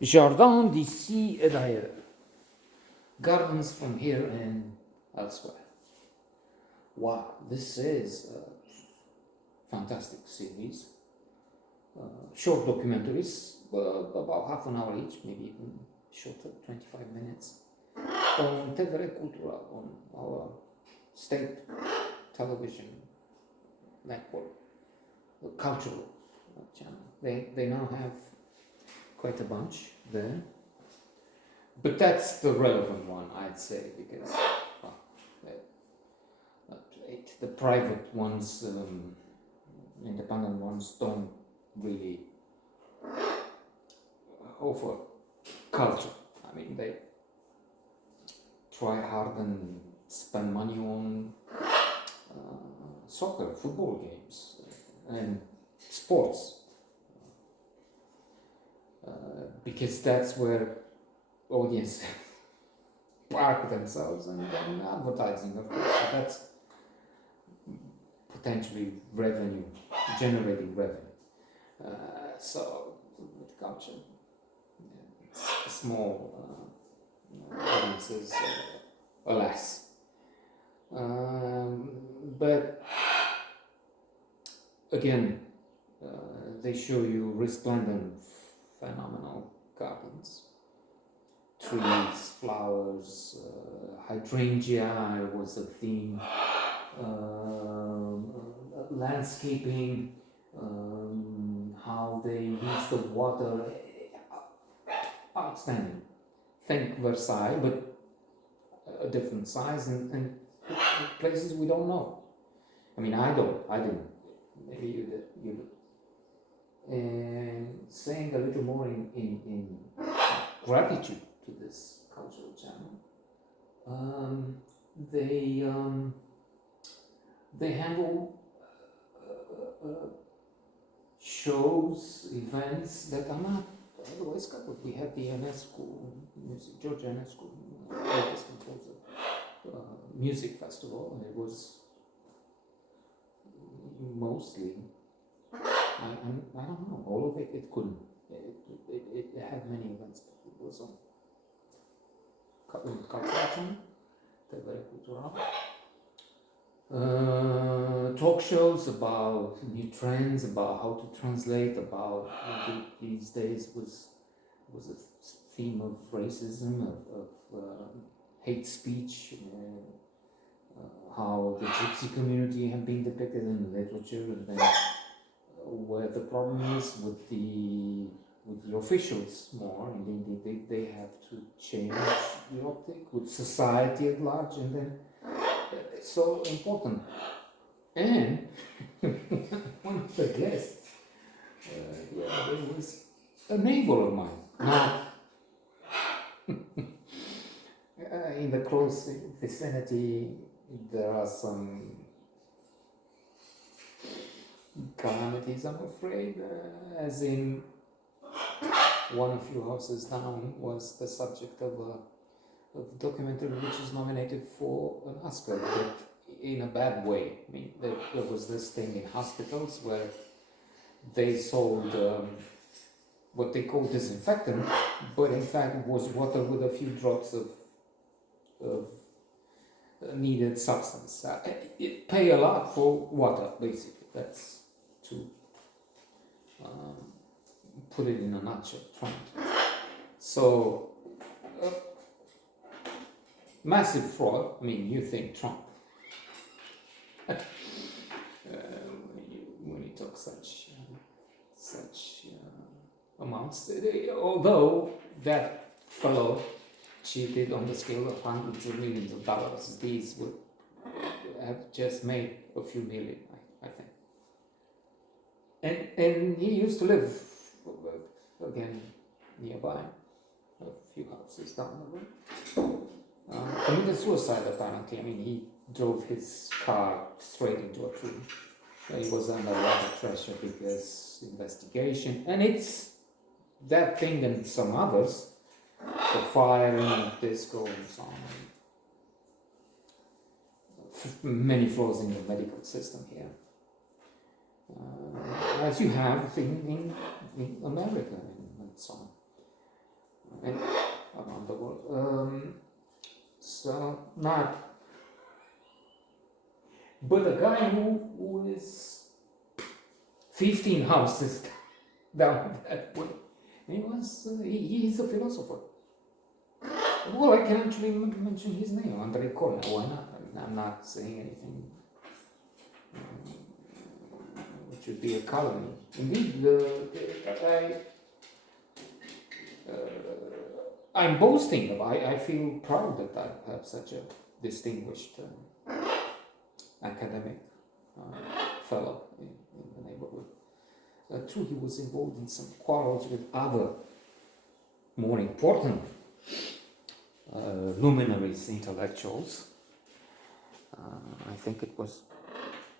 Jardins d'ici et d'ailleurs. Gardens from here and elsewhere. Wow, this is a fantastic series. Short documentaries, about half an hour each, maybe even shorter, 25 minutes, on TVR Cultural, on our state television network, cultural channel. They now have quite a bunch there. But that's the relevant one, I'd say, because well, the private ones, independent ones, don't really offer culture. I mean, they try hard and spend money on soccer, football games, and sports, because that's where audience park themselves, and then advertising, of course. So that's potentially revenue, generating revenue. So with culture, it's small audiences, alas. But again, they show you resplendent, phenomenal gardens, trees, flowers, hydrangea was a theme, landscaping, how they use the water, outstanding. Think Versailles, but a different size, and places we don't know. I mean, I didn't. Maybe you did. And saying a little more in gratitude to this cultural channel, they handle shows, events that are not otherwise covered. We had the UNESCO music, Georgia UNESCO latest composer music festival, and it was mostly, I don't know, all of it. It couldn't. It had many events, but it was on cultural, very cultural. Talk shows about new trends, about how to translate, about these days was a theme of racism, of hate speech, how the gypsy community have been depicted in the literature, and then where the problem is with the officials more, and they have to change the optic with society at large, and then it's so important. And one of the guests, there was a neighbor of mine. Now, in the close vicinity, there are some calamities, I'm afraid, as in one a few houses down was the subject of a documentary which is nominated for an Oscar, but in a bad way. I mean, there was this thing in hospitals where they sold what they call disinfectant, but in fact it was water with a few drops of needed substance. It pay a lot for water, basically. That's to put it in a nutshell. Trump. So massive fraud. I mean, you think Trump when you talk such amounts. Although that fellow cheated on the scale of hundreds of millions of dollars, these would have just made a few million, I think. And he used to live again nearby, a few houses down the road. Committed suicide apparently. I mean, he drove his car straight into a tree. He was under a lot of pressure because investigation, and it's that thing and some others, the firing of disco and so on. Many flaws in the medical system here, as you have in America and so on. and around the world. So not, but a guy who is 15 houses down that way, he's a philosopher. Well, I can actually mention his name, Andrei Konya. Why not? I mean, I'm not saying anything which should be a calumny. Indeed, I'm boasting. I feel proud that I have such a distinguished academic fellow in the neighborhood. True, he was involved in some quarrels with other more important luminaries, intellectuals. I think it was.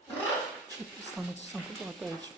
Check this time, it's something about age.